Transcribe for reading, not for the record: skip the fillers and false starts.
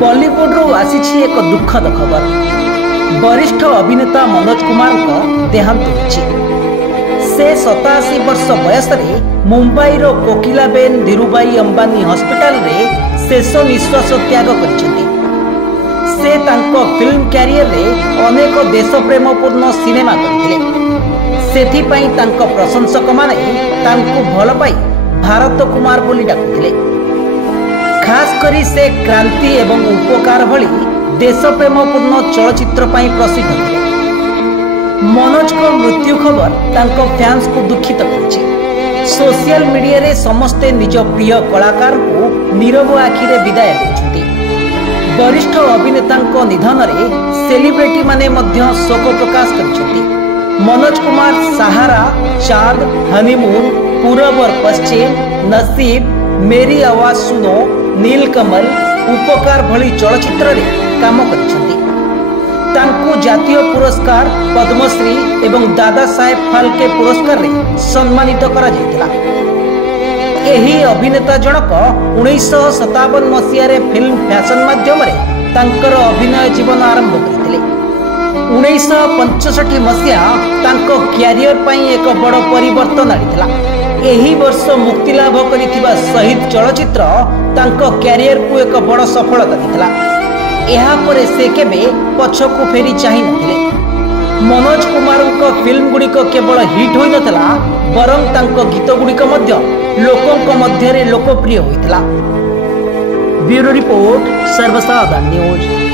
बॉलीवुड आसी एक दुखद खबर। वरिष्ठ अभिनेता मनोज कुमार देहांत होइछि। से 87 वर्ष बयस मुंबई कोकिलाबेन धीरूभाई अंबानी हॉस्पिटल रे शेष निश्वास त्याग करिसेंति। से तांको फिल्म कैरियर रे अनेक देशप्रेमपूर्ण सिनेमा करथिले। सेथिपई तांको प्रशंसक माने तांको भल पाई भारत कुमार बोली डाकुथिले। खास करी से क्रांति एवं उपकार भली देशप्रेमपूर्ण चलचित्र पाई प्रसिद्ध थे। मनोज को मृत्यु खबर तांको फैंस को दुखित करिछि। सोशल मीडिया रे समस्ते निज प्रिय कलाकार को नीरव आखि रे विदाय देछथि। वरिष्ठ अभिनेता निधन रे सेलिब्रिटी माने मध्य शोक प्रकाश करिछथि। मनोज कुमार सहारा, चांद, हनीमून, पूरब और पश्चिम, नसीब, मेरी आवाज सुनो, नीलकमल, उपकार भली चलचित्र रे काम करिसेंति। तांको जातीय पुरस्कार, पद्मश्री एवं दादा साहेब फाल्के पुरस्कार रे सम्मानित करा जायतिला। एही अभिनेता जनक 1957 मसीह रे फिल्म फैशन माध्यम रे तांकर अभिनय जीवन आरंभ करथिले। 1965 मसीहा तांको कैरियर पई एक बड़ परिवर्तन आनिथिला। एही वर्ष मुक्ति लाभ करिथिबा शहीद चलचित्र तांको कैरियर को एक बड़ सफलता दिथिला। एहा परे से केबे पछकु फेरी चाहि नथिले। मनोज कुमार को फिल्म गुडी को केवल हिट होई नथला, बरं तांको गीत गुडी को मध्य लोकंक मध्य रे लोकप्रिय होइतला। ब्यूरो रिपोर्ट, सर्वसाधारण न्यूज।